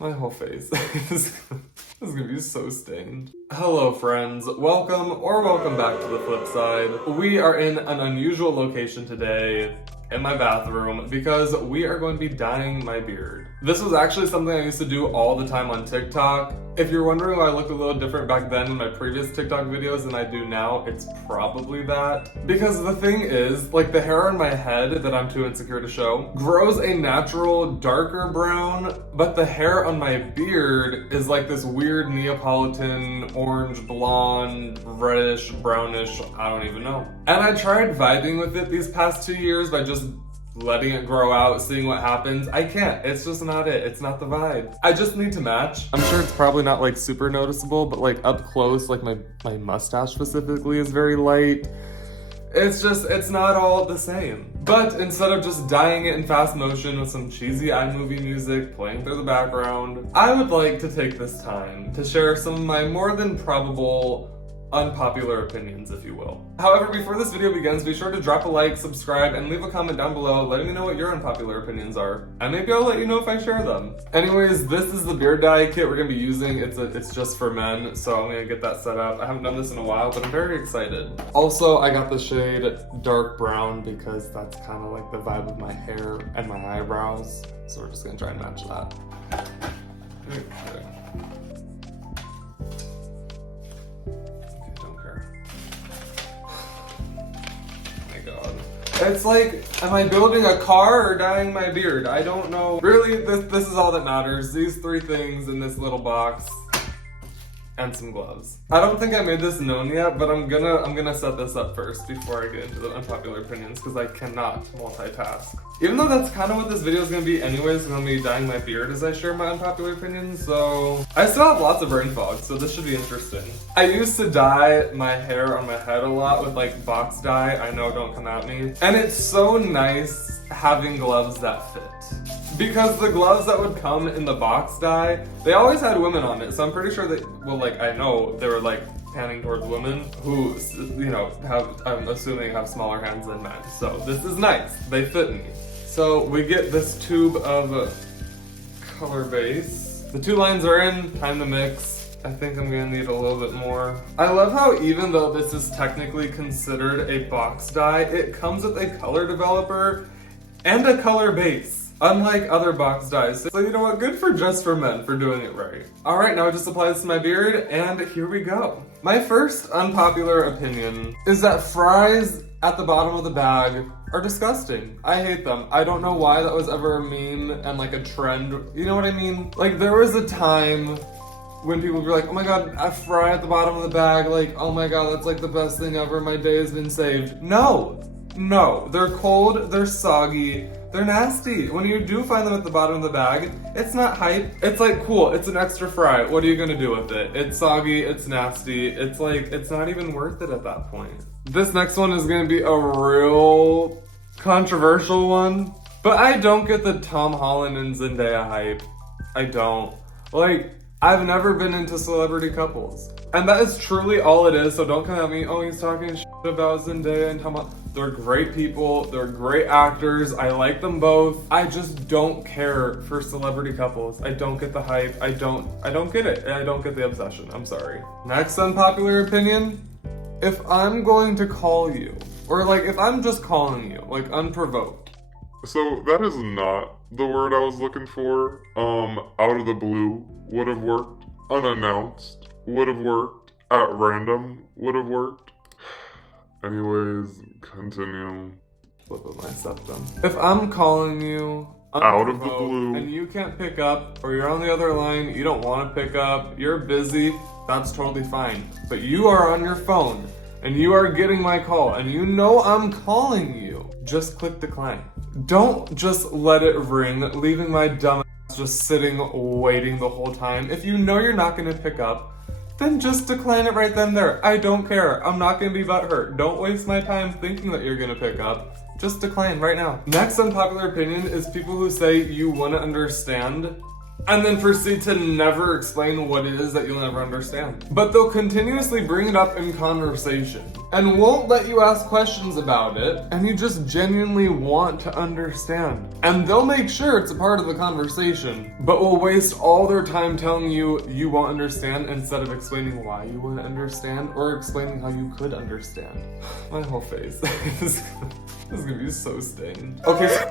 My whole face is gonna be so stained. Hello friends, welcome back to the flip side. We are in an unusual location today in my bathroom because we are going to be dyeing my beard. This was actually something I used to do all the time on TikTok. If you're wondering why I looked a little different back then in my previous TikTok videos than I do now, it's probably that. Because the thing is, like the hair on my head that I'm too insecure to show grows a natural darker brown, but the hair on my beard is like this weird Neapolitan, orange, blonde, reddish, brownish, I don't even know. And I tried vibing with it these past 2 years by just letting it grow out, seeing what happens. I can't. It's just not it. It's not the vibe. I just need to match. I'm sure it's probably not like super noticeable, but like up close, like my mustache specifically is very light. It's not all the same. But instead of just dyeing it in fast motion with some cheesy iMovie music playing through the background, I would like to take this time to share some of my more than probable unpopular opinions, if you will. However, before this video begins, be sure to drop a like, subscribe, and leave a comment down below letting me know what your unpopular opinions are. And maybe I'll let you know if I share them. Anyways, this is the beard dye kit we're gonna be using. It's just for men, so I'm gonna get that set up. I haven't done this in a while, but I'm very excited. Also, I got the shade dark brown because that's kind of like the vibe of my hair and my eyebrows. So we're just gonna try and match that. Okay. It's like, am I building a car or dyeing my beard? I don't know. Really, this is all that matters. These 3 things in this little box and some gloves. I don't think I made this known yet, but I'm gonna set this up first before I get into the unpopular opinions because I cannot multitask. Even though that's kind of what this video is gonna be anyways, I'm gonna be dyeing my beard as I share my unpopular opinions, so I still have lots of brain fog, so this should be interesting. I used to dye my hair on my head a lot with like box dye. I know, don't come at me. And it's so nice having gloves that fit. Because the gloves that would come in the box dye, they always had women on it, so I'm pretty sure that, well, like, I know they were like panning towards women who, you know, I'm assuming have smaller hands than men. So this is nice, they fit me. So we get this tube of color base. The 2 lines are in, time to mix. I think I'm gonna need a little bit more. I love how even though this is technically considered a box dye, it comes with a color developer and a color base. Unlike other box dyes. So you know what, good for Just For Men for doing it right. Alright, now I just apply this to my beard, and here we go. My first unpopular opinion is that fries at the bottom of the bag are disgusting. I hate them. I don't know why that was ever a meme and like a trend. You know what I mean? Like there was a time when people would be like, oh my god, a fry at the bottom of the bag, like, oh my god, that's like the best thing ever, my day has been saved. No, they're cold, they're soggy, they're nasty. When you do find them at the bottom of the bag, it's not hype. It's like, cool, it's an extra fry. What are you gonna do with it? It's soggy, it's nasty. It's like, it's not even worth it at that point. This next one is gonna be a real controversial one, but I don't get the Tom Holland and Zendaya hype. I don't. Like, I've never been into celebrity couples. And that is truly all it is, so don't come at me, oh, he's talking shit about Zendaya and Tom Holland. They're great people, they're great actors, I like them both. I just don't care for celebrity couples. I don't get the hype, I don't get it, and I don't get the obsession, I'm sorry. Next unpopular opinion, if I'm going to call you, or like if I'm just calling you, like unprovoked. So that is not the word I was looking for. Out of the blue would have worked. Unannounced would have worked. At random would have worked. Anyways, continue. Flip of my septum. If I'm calling you out of the blue and you can't pick up, or you're on the other line, you don't want to pick up, you're busy, that's totally fine. But you are on your phone and you are getting my call and you know I'm calling you, just click decline. Don't just let it ring, leaving my dumb ass just sitting waiting the whole time. If you know you're not going to pick up, then just decline it right then and there. I don't care. I'm not gonna be butthurt. Don't waste my time thinking that you're gonna pick up. Just decline right now. Next unpopular opinion is people who say you wouldn't understand and then proceed to never explain what it is that you'll never understand. But they'll continuously bring it up in conversation and won't let you ask questions about it, and you just genuinely want to understand. And they'll make sure it's a part of the conversation, but will waste all their time telling you you won't understand instead of explaining why you wouldn't understand or explaining how you could understand. My whole face. This is gonna be so stained. Okay, so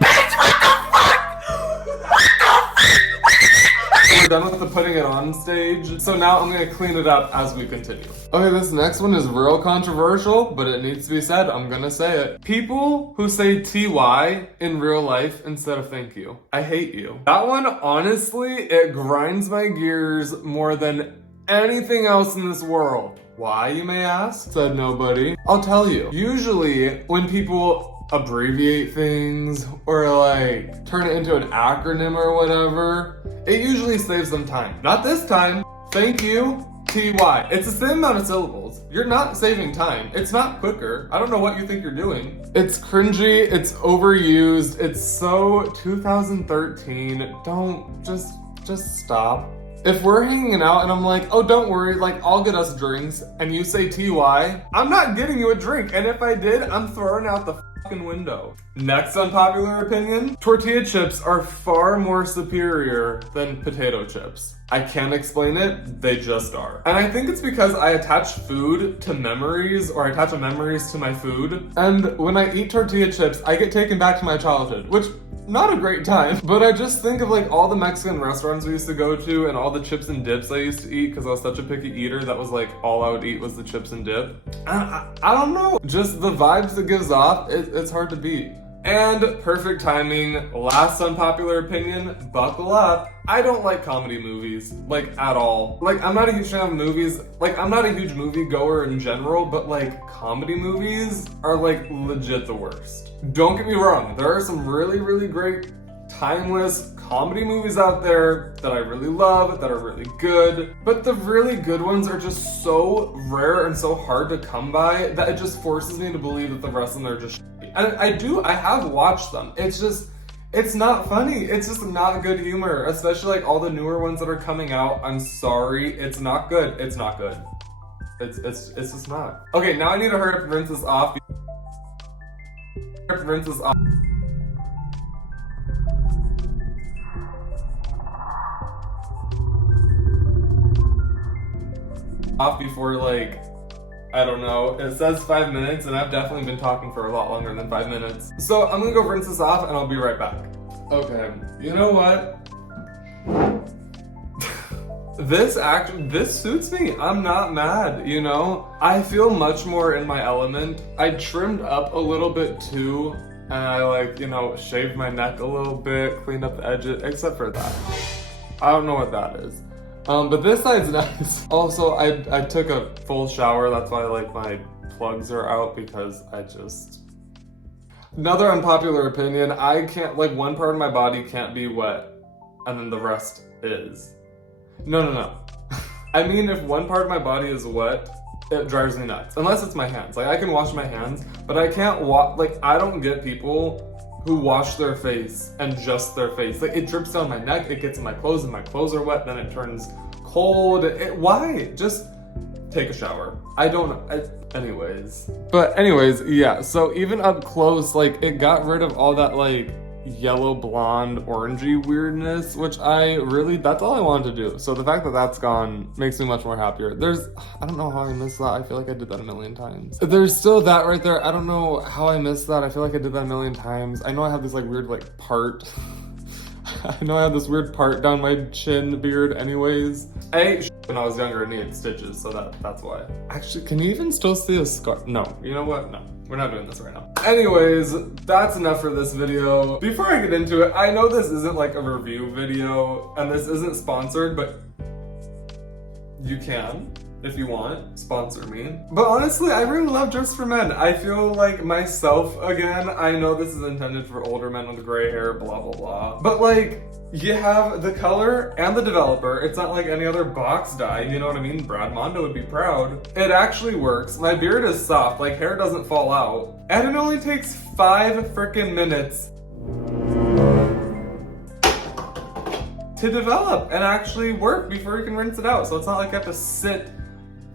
we're done with the putting it on stage, so now I'm gonna clean it up as we continue. Okay, this next one is real controversial, but it needs to be said. I'm gonna say it. People who say TY in real life instead of thank you. I hate you. That one, honestly, it grinds my gears more than anything else in this world. Why, you may ask? Said nobody. I'll tell you. Usually, when people abbreviate things or like turn it into an acronym or whatever, it usually saves them time. Not this time. Thank you, TY. It's the same amount of syllables. You're not saving time. It's not quicker. I don't know what you think you're doing. It's cringy. It's overused. It's so 2013. Don't just stop. If we're hanging out and I'm like, oh, don't worry, like, I'll get us drinks, and you say TY, I'm not getting you a drink, and if I did, I'm throwing out the fucking window. Next unpopular opinion, tortilla chips are far more superior than potato chips. I can't explain it, they just are. And I think it's because I attach food to memories, or I attach memories to my food, and when I eat tortilla chips, I get taken back to my childhood, which not a great time, but I just think of like all the Mexican restaurants we used to go to and all the chips and dips I used to eat because I was such a picky eater. That was like all I would eat was the chips and dip. I don't know, just the vibes it gives off, it's hard to beat. And perfect timing, last unpopular opinion, buckle up. I don't like comedy movies, like at all. Like I'm not a huge fan of movies, like I'm not a huge movie goer in general, but like comedy movies are like legit the worst. Don't get me wrong, there are some really, really great, timeless comedy movies out there that I really love, that are really good, but the really good ones are just so rare and so hard to come by that it just forces me to believe that the rest of them are just shitty. And I have watched them. It's not funny. It's just not good humor, especially like all the newer ones that are coming out. I'm sorry, it's not good. It's not good. It's just not. Okay, now I need to hurry up and rinse this off. Before like, I don't know, it says 5 minutes and I've definitely been talking for a lot longer than 5 minutes. So I'm gonna go rinse this off and I'll be right back. Okay, you know what? This suits me. I'm not mad, you know? I feel much more in my element. I trimmed up a little bit too, and I like, you know, shaved my neck a little bit, cleaned up the edges, except for that. I don't know what that is. But this side's nice. Also, I took a full shower. That's why like my plugs are out because Another unpopular opinion, I can't, like one part of my body can't be wet and then the rest is. No. I mean, if one part of my body is wet, it drives me nuts. Unless it's my hands. Like I can wash my hands, but I can't I don't get people who wash their face and just their face. Like it drips down my neck, it gets in my clothes, and my clothes are wet, then it turns cold. Why? Just take a shower. I don't know. Anyways, yeah, so even up close, like it got rid of all that like yellow, blonde, orangey weirdness, which that's all I wanted to do. So the fact that that's gone makes me much more happier. I don't know how I missed that. I feel like I did that a million times. There's still that right there. I don't know how I missed that. I feel like I did that a million times. I know I have this like weird like part. I know I have this weird part down my chin beard anyways. I ate when I was younger and needed stitches, so that's why. Actually, can you even still see a scar? No, you know what? No. We're not doing this right now. Anyways, that's enough for this video. Before I get into it, I know this isn't like a review video and this isn't sponsored, but you can, if you want, sponsor me. But honestly, I really love Just for Men. I feel like myself again. I know this is intended for older men with gray hair, blah, blah, blah. But like, you have the color and the developer. It's not like any other box dye, you know what I mean? Brad Mondo would be proud. It actually works. My beard is soft, like hair doesn't fall out. And it only takes 5 freaking minutes to develop and actually work before you can rinse it out. So it's not like you have to sit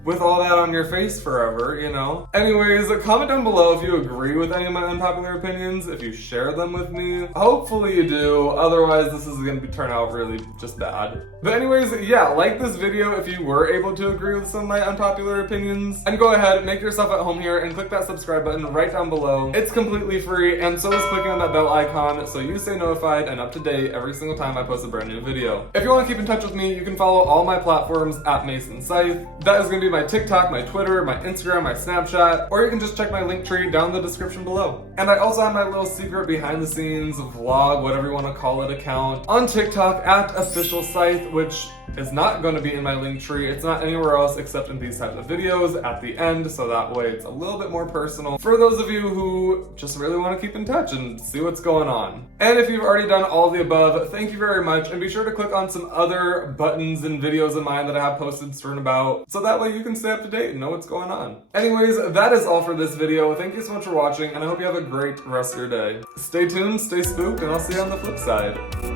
with all that on your face forever, you know? Anyways, comment down below if you agree with any of my unpopular opinions, if you share them with me. Hopefully you do, otherwise this is gonna turn out really just bad. But anyways, yeah, like this video if you were able to agree with some of my unpopular opinions. And go ahead, make yourself at home here and click that subscribe button right down below. It's completely free, and so is clicking on that bell icon so you stay notified and up to date every single time I post a brand new video. If you wanna keep in touch with me, you can follow all my platforms at masonscythe. That is gonna be my TikTok, my Twitter, my Instagram, my Snapchat, or you can just check my link tree down in the description below. And I also have my little secret behind the scenes vlog, whatever you want to call it, account on TikTok at officialscythe, which is not going to be in my link tree. It's not anywhere else except in these types of videos at the end, so that way it's a little bit more personal for those of you who just really want to keep in touch and see what's going on. And if you've already done all of the above, thank you very much, and be sure to click on some other buttons and videos of mine that I have posted certain about, so that way you can stay up to date and know what's going on. Anyways, that is all for this video. Thank you so much for watching, and I hope you have a great rest of your day. Stay tuned, stay spooked, and I'll see you on the flip side.